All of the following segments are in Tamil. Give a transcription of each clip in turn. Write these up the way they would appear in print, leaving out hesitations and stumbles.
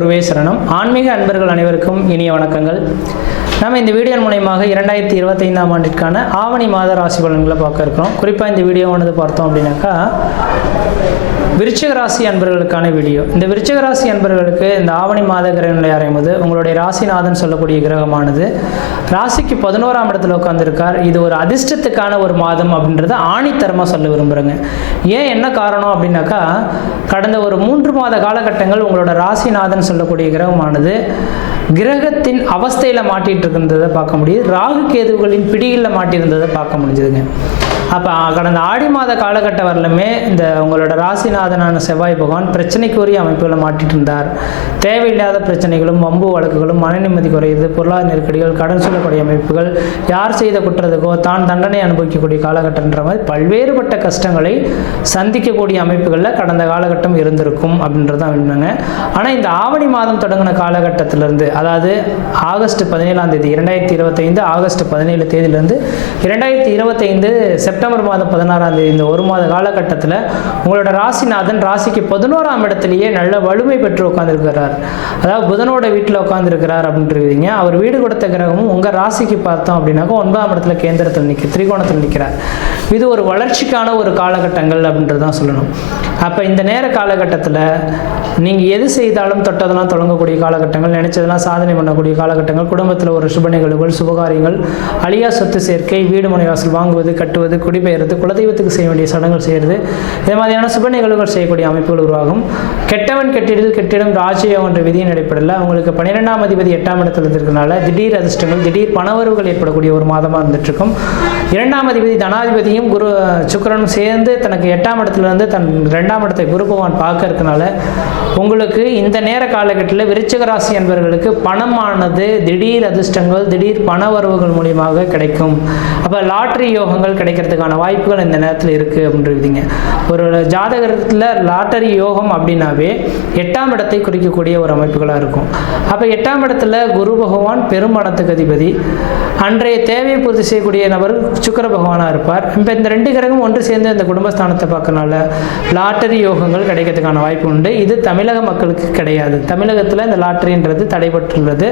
குருவே சரணம். ஆன்மீக அன்பர்கள் அனைவருக்கும் இனிய வணக்கங்கள். நம்ம இந்த வீடியோ மூலமாக 2025ஆம் ஆண்டிற்கான ஆவணி மாத ராசி பலன்களை பார்க்க இருக்கிறோம். குறிப்பாக இந்த வீடியோவானது பார்த்தோம் அப்படின்னாக்கா விருச்சிக ராசி அன்பர்களுக்கான வீடியோ. இந்த விருச்சிக ராசி அன்பர்களுக்கு இந்த ஆவணி மாத கிரகங்களை ஆரம்பித்து உங்களுடைய ராசிநாதன் சொல்லக்கூடிய கிரகமானது ராசிக்கு 11ஆம் இடத்துல உட்காந்துருக்கார். இது ஒரு அதிர்ஷ்டத்துக்கான ஒரு மாதம் அப்படின்றத ஆணித்தரமாக சொல்ல விரும்புகிறேங்க. ஏன் என்ன காரணம் அப்படின்னாக்கா கடந்த ஒரு 3 மாத காலகட்டங்கள் உங்களோட ராசிநாதன் சொல்லக்கூடிய கிரகமானது கிரகத்தின் அவஸ்தையில் மாட்டிகிட்டு இருந்ததை பார்க்க முடியுது. ராகு கேதுகளின் பிடியில் மாட்டியிருந்ததை பார்க்க முடிஞ்சுதுங்க. அப்போ கடந்த ஆடி மாத காலகட்டம் வரலுமே இந்த உங்களோட ராசிநாதனான செவ்வாய் பகவான் பிரச்சனைக்குரிய அமைப்புகளை மாட்டிட்டு இருந்தார். தேவையில்லாத பிரச்சனைகளும் வம்பு வழக்குகளும் மன நிம்மதி குறையுது, பொருளாதார நெருக்கடிகள், கடன் சொல்லக்கூடிய அமைப்புகள், யார் செய்த குற்றத்துக்கோ தான் தண்டனை அனுபவிக்கக்கூடிய காலகட்டம்ன்ற மாதிரி பல்வேறுபட்ட கஷ்டங்களை சந்திக்கக்கூடிய அமைப்புகளில் கடந்த காலகட்டம் இருந்திருக்கும் அப்படின்றது தான் வேணுங்க. ஆனால் இந்த ஆவணி மாதம் தொடங்கின காலகட்டத்திலிருந்து, அதாவது ஆகஸ்ட் 17ஆம் தேதி 2025 ஆகஸ்ட் 17 தேதியிலிருந்து 2025 செப்டம்பர் மாதம் 16ஆம் தேதி இந்த ஒரு மாத காலகட்டத்தில் உங்களோட ராசிநாதன் ராசிக்கு 11ஆம் இடத்துலையே நல்ல வலிமை பெற்று உட்காந்துருக்கிறார். அதாவது புதனோட வீட்டில் உட்காந்துருக்கிறார் அப்படின்றீங்க. அவர் வீடு கொடுத்த கிரகமும் உங்கள் ராசிக்கு பார்த்தோம் அப்படின்னாக்கா 9ஆம் இடத்துல கேந்திரத்தில் திரிகோணத்தில் நிற்கிறார். இது ஒரு வளர்ச்சிக்கான ஒரு காலகட்டங்கள் அப்படின்றது தான் சொல்லணும். அப்போ இந்த நேர காலகட்டத்தில் நீங்கள் எது செய்தாலும் தொட்டதெல்லாம் தொடங்கக்கூடிய காலகட்டங்கள், நினைச்சதெல்லாம் சாதனை பண்ணக்கூடிய காலகட்டங்கள், குடும்பத்தில் ஒரு சுப நிகழ்வுகள், சுபகாரியங்கள், அழியா சொத்து சேர்க்கை, வீடு மனை வாசல் வாங்குவது, கட்டுவது, குடிபெயர்றது, குலதெய்வத்துக்கு செய்ய வேண்டிய சடங்குகள் செய்கிறது, இது மாதிரியான சுப நிகழ்வுகள் செய்யக்கூடிய அமைப்புகள் உருவாகும். கெட்டவன் கெட்டிடில் கெட்டிடம் ராஜயோகம் என்ற விதியின் அடிப்படையில் உங்களுக்கு 12ஆம் அதிபதி 8ஆம் இடத்துல இருக்கிறதுனால திடீர் அதிர்ஷ்டங்கள், திடீர் பணவரவுகள் ஏற்படக்கூடிய ஒரு மாதமாக இருந்துட்டு இருக்கும். 2ஆம் அதிபதி தனாதிபதியும் குரு சுக்கிரனும் சேர்ந்து தனக்கு 8ஆம் இடத்துல இருந்து தன் 2ஆம் இடத்தை குரு பகவான் பார்க்க இருக்கனால உங்களுக்கு இந்த நேர காலகட்டத்தில் விருச்சிக ராசி என்பவர்களுக்கு பணமானது திடீர் அதிர்ஷ்டங்கள், திடீர் பண வரவுகள் மூலியமாக கிடைக்கும். அப்போ லாட்ரி யோகங்கள் கிடைக்கிறதுக்கான வாய்ப்புகள் இந்த நேரத்தில் இருக்குது அப்படின்றீங்க. ஒரு ஜாதகத்தில் லாட்டரி யோகம் அப்படின்னாவே 8ஆம் இடத்தை குறிக்கக்கூடிய ஒரு அமைப்புகளாக இருக்கும். அப்போ 8ஆம் இடத்துல குரு பகவான் பெரும்பணத்துக்கு அதிபதி, அன்றைய தேவையை பூர்த்தி செய்யக்கூடிய நபர் சுக்கிர பகவானாக இருப்பார். இப்போ இந்த 2 கிரகம் ஒன்று சேர்ந்து இந்த குடும்பஸ்தானத்தை பார்க்கறனால லாட்டரி யோகங்கள் கிடைக்கிறதுக்கான வாய்ப்பு உண்டு. இது தமிழக மக்களுக்கு கிடையாது. தமிழகத்தில் இந்த லாட்டரின்றது தடைபட்டுள்ளது.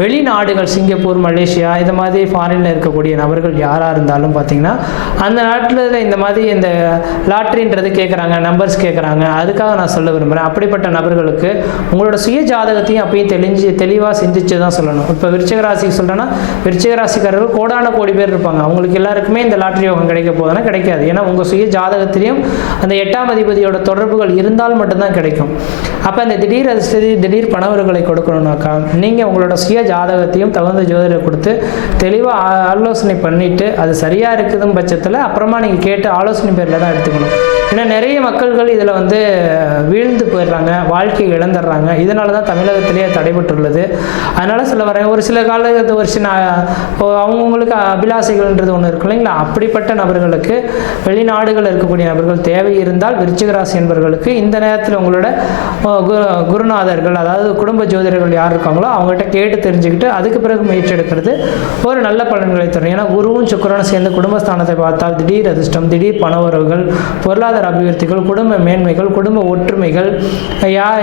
வெளிநாடுகள், சிங்கப்பூர், மலேசியா, இது மாதிரி ஃபாரினில் இருக்கக்கூடிய நபர்கள் யாராக இருந்தாலும் பார்த்தீங்கன்னா அந்த நாட்டில் இந்த மாதிரி இந்த லாட்ரின்றது கேட்குறாங்க, நம்பர்ஸ் கேட்குறாங்க. அதுக்காக நான் சொல்ல விரும்புகிறேன். அப்படிப்பட்ட நபர்களுக்கு உங்களோட சுய ஜாதகத்தையும் அப்பயும் தெளிவாக சிந்திச்சு தான் சொல்லணும். இப்போ விருச்சிக ராசிக்கு சொல்கிறேன்னா விருச்சிக ராசிக்காரர்கள் கோடான கோடி பேர் இருப்பாங்க. அவங்களுக்கு எல்லாருக்குமே இந்த லாட்ரி யோகம் கிடைக்க போதுன்னா கிடைக்காது. ஏன்னா உங்கள் சுய ஜாதகத்திலையும் அந்த 8ஆம் அதிபதியோட தொடர்புகள் இருந்தால் மட்டும்தான் கிடைக்கும். அப்போ இந்த திடீர் அதிர்ஷ்டத்தை, திடீர் பணவர்களை கொடுக்கணும்னாக்கா நீங்கள் உங்களோட சுய ஜாதகத்தையும் தகுந்த ஜோதிடரை கொடுத்து தெளிவாக ஆலோசனை பண்ணிவிட்டு அது சரியாக இருக்குதுன்னு பட்சத்தில் அப்புறமா நீங்கள் கேட்டு ஆலோசனை பேரில் தான் எடுத்துக்கணும். ஏன்னா நிறைய மக்கள்கள் இதில் வீழ்ந்து போயிடுறாங்க, வாழ்க்கையை இழந்துடுறாங்க. இதனால தான் தமிழகத்திலேயே தடைபட்டுள்ளது. அதனால் சொல்ல வரேன், ஒரு சில காலத்து ஒரு சின்ன அவங்கவுங்களுக்கு அபிலாசைகள்ன்றது ஒன்று இருக்கு இல்லைங்களா. அப்படிப்பட்ட நபர்களுக்கு வெளிநாடுகள் இருக்கக்கூடிய நபர்கள் தேவை இருந்தால் விருச்சிக ராசி என்பவர்களுக்கு இந்த நேரத்தில் உங்களோட குருநாதர்கள், அதாவது குடும்ப ஜோதிடர்கள் யார் இருக்காங்களோ அவங்ககிட்ட கேட்டு தெரிஞ்சுக்கிட்டு அதுக்கு பிறகு முயற்சி எடுக்கிறது ஒரு நல்ல பலன்களை தரும். ஏன்னா குருவும் சுக்கிரனும் சேர்ந்து குடும்பஸ்தானத்தை பார்த்தால் திடீர் அதிர்ஷ்டம், திடீர் பணவரவுகள், பொருளாதார அபிவிருத்திகள், குடும்ப மேன்மைகள், குடும்ப ஒற்றுமைகள்,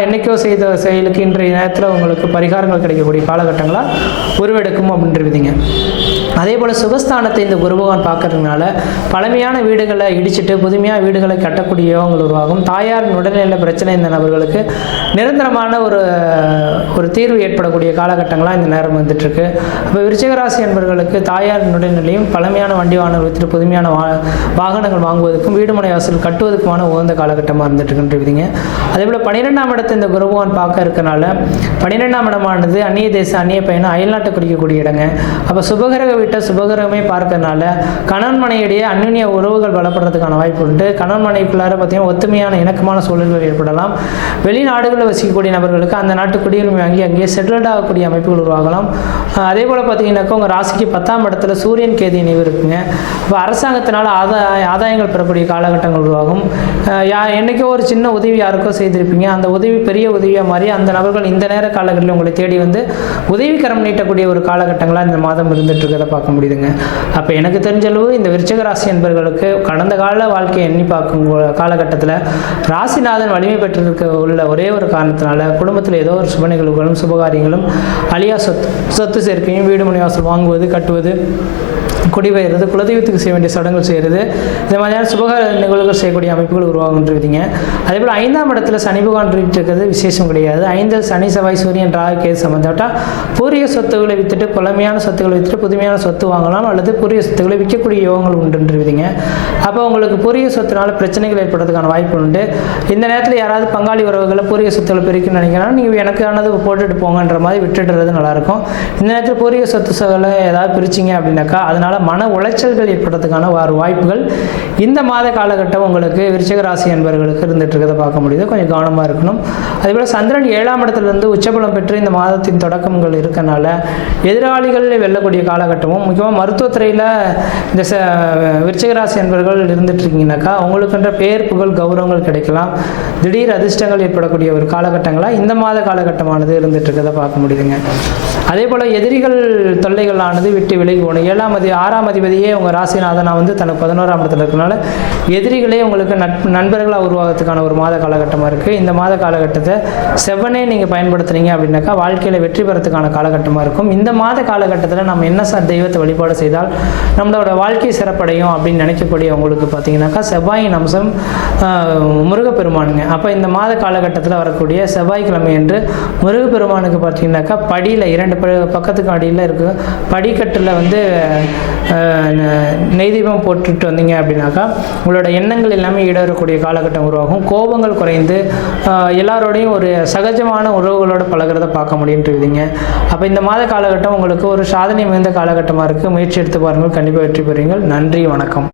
என்னைக்கோ செய்த செயலுக்கு இன்றைய நேரத்தில் உங்களுக்கு பரிகாரங்கள் கிடைக்கக்கூடிய காலகட்டங்களாக உருவெடுக்கும் அப்படின்றீங்க. அதே போல் சுகஸ்தானத்தை இந்த குரு பகவான் பார்க்கறதுனால பழமையான வீடுகளை இடிச்சுட்டு புதுமையாக வீடுகளை கட்டக்கூடிய யோகங்கள் உருவாகும். தாயாரின் உடல்நிலை பிரச்சனை இந்த நபர்களுக்கு நிரந்தரமான ஒரு தீர்வு ஏற்படக்கூடிய காலகட்டங்களாக இந்த நேரம் வந்துட்டுருக்கு. இப்போ விருச்சிக ராசி என்பவர்களுக்கு தாயாரின் உடல்நிலையும் பழமையான வண்டி வாகனம் வைத்துட்டு புதுமையான வாகனங்கள் வாங்குவதற்கும் வீடு மனை வாசல் கட்டுவதற்குமான உகந்த காலகட்டமாக இருந்துட்டுருக்குன்றீங்க. அதே போல் 12ஆம் இடத்தை இந்த குரு பகவான் பார்க்க இருக்கனால 12ஆம் இடமானது அந்நிய தேச, அந்நிய பயணம், அயல்நாட்டை குறிக்கக்கூடிய இடங்க. அப்போ சுபகிரக வீட்டை சுபகிரகமே பார்க்கறதுனால கணவன் மனைவிடையே அந்நிய உறவுகள் பலப்படுறதுக்கான வாய்ப்பு உண்டு. கணவன் மனைவிக்குள்ளார பார்த்தீங்கன்னா ஒத்துமையான இணக்கமான சூழல்கள் ஏற்படலாம். வெளிநாடுகளில் வசிக்கக்கூடிய நபர்களுக்கு அந்த நாட்டு குடியுரிமை வாங்கி அங்கேயே செட்டில்ட் ஆகக்கூடிய அமைப்புகள் உருவாகலாம். அதே போல் பார்த்தீங்கன்னாக்கா உங்கள் ராசிக்கு 10ஆம் இடத்துல சூரியன் கேது இணைவு இருக்குங்க. இப்போ அரசாங்கத்தினால் ஆதாயங்கள் பெறக்கூடிய காலகட்டங்கள் உருவாகும். என்றைக்கோ ஒரு சின்ன உதவி யாருக்கோ செய்திருப்பீங்க, அந்த உதவி பெரிய உதவியாக மாறி அந்த நபர்கள் இந்த நேர காலகட்டத்தில் உங்களை தேடி உதவிக்கரம் நீட்டக்கூடிய ஒரு காலகட்டங்களாக இந்த மாதம் இருந்துட்டு இருக்கிறத பார்க்க முடியுதுங்க. அப்போ எனக்கு தெரிஞ்சளவு இந்த விருச்சிக ராசி என்பவர்களுக்கு கடந்த கால வாழ்க்கையை எண்ணி பார்க்கும் காலகட்டத்தில் ராசிநாதன் வலிமை பெற்றிருக்க உள்ள ஒரே ஒரு காரணத்தினால குடும்பத்தில் ஏதோ ஒரு சுப நிகழ்வுகளும் சுபகாரியங்களும் அழியா சொத்து சேர்க்கையும் வீடு மனை வாசல் வாங்குவது கட்டுவது குடிபெயர்றது குலதெய்வத்துக்கு செய்ய வேண்டிய சடங்குகள் செய்கிறது இந்த மாதிரியான சுபகார நிகழ்வுகள் செய்யக்கூடிய அமைப்புகள் உருவாகுன்றீங்க. அதே போல் 5ஆம் இடத்துல சனி பகவான் இருக்கிறது விசேஷம் கிடையாது. 5 சனி செவ்வாய் சூரியன் ராகு கேது சம்பந்தப்பட்டால் பூரிய சொத்துக்களை விற்றுட்டு பழமையான சொத்துக்களை விற்றுட்டு புதுமையான சொத்து வாங்கலாம் அல்லது பூரிய சொத்துக்களை விற்கக்கூடிய யோகங்கள் உண்டுன்றீங்க. அப்போ உங்களுக்கு பூரிய சொத்துனால பிரச்சனைகள் ஏற்படுறதுக்கான வாய்ப்பு உண்டு. இந்த நேரத்தில் யாராவது பங்காளி உறவுகளை பூரிய சொத்துக்களை பிரிக்கணும்னு நினைக்கிறாங்கன்னா நீங்கள் எனக்கானது போட்டுட்டு போங்கன்ற மாதிரி விட்டுடுறது நல்லாயிருக்கும். இந்த நேரத்தில் பூரிய சொத்துக்களை ஏதாவது பிரிச்சிங்க அப்படின்னாக்கா அதனால் மன உளைச்சல்கள் ஏற்படுறதுக்கான வாய்ப்புகள் இந்த மாத காலகட்டம் உங்களுக்கு விருச்சிக ராசி என்பவர்களுக்கு இருந்துட்டு இருக்கிறத பார்க்க முடியுது. கொஞ்சம் கவனமாக இருக்கணும். அதேபோல் சந்திரன் 7ஆம் இடத்துலேருந்து உச்சபலம் பெற்று இந்த மாதத்தின் தொடக்கங்கள் இருக்கனால எதிராளிகளில் வெல்லக்கூடிய காலகட்டமும் முக்கியமாக மருத்துவத்துறையில் இந்த விருச்சிக ராசி என்பவர்கள் இருந்துட்டு இருக்கீங்கன்னாக்கா உங்களுக்குன்ற பேர் புகழ் கௌரவங்கள் கிடைக்கலாம். திடீர் அதிர்ஷ்டங்கள் ஏற்படக்கூடிய ஒரு காலகட்டங்களாக இந்த மாத காலகட்டமானது இருந்துட்டு இருக்கிறத பார்க்க முடியுதுங்க. அதே போல் எதிரிகள் தொல்லைகளானது விட்டு விலகி போகணும். 6ஆம் அதிபதியே உங்கள் ராசிநாதனா தனக்கு 11ஆம் இடத்துல இருக்கனால எதிரிகளே உங்களுக்கு நண்பர்களாக உருவாகிறதுக்கான ஒரு மாத காலகட்டமாக இருக்குது. இந்த மாத காலகட்டத்தை செவ்வனே நீங்கள் பயன்படுத்துனீங்க அப்படின்னாக்கா வாழ்க்கையில் வெற்றி பெறத்துக்கான காலகட்டமாக இருக்கும். இந்த மாத காலகட்டத்தில் நம்ம என்ன தெய்வத்தை வழிபாடு செய்தால் நம்மளோட வாழ்க்கை சிறப்படையும் அப்படின்னு நினைக்கக்கூடிய உங்களுக்கு பார்த்தீங்கன்னாக்கா செவ்வாயின் அம்சம் முருகப்பெருமானுங்க. அப்போ இந்த மாத காலகட்டத்தில் வரக்கூடிய செவ்வாய்க்கிழமை என்று முருகப்பெருமானுக்கு பார்த்தீங்கன்னாக்கா படியில் 2 பக்கத்துக்கு அடியில் இருக்குது படிக்கட்டில் நெய் தீபம் போட்டுட்டு வந்தீங்க அப்படின்னாக்கா உங்களோட எண்ணங்கள் எல்லாமே ஈடேறக்கூடிய காலகட்டம் உருவாகும். கோபங்கள் குறைந்து எல்லாரோடையும் ஒரு சகஜமான உறவுகளோடு பழகிறத பார்க்க முடியுன்றீங்க. அப்போ இந்த மாத காலகட்டம் உங்களுக்கு ஒரு சாதனை மிகுந்த காலகட்டமாக இருக்குது. முயற்சி எடுத்து பாருங்கள், கண்டிப்பாக வெற்றி பெறுவீங்கள். நன்றி, வணக்கம்.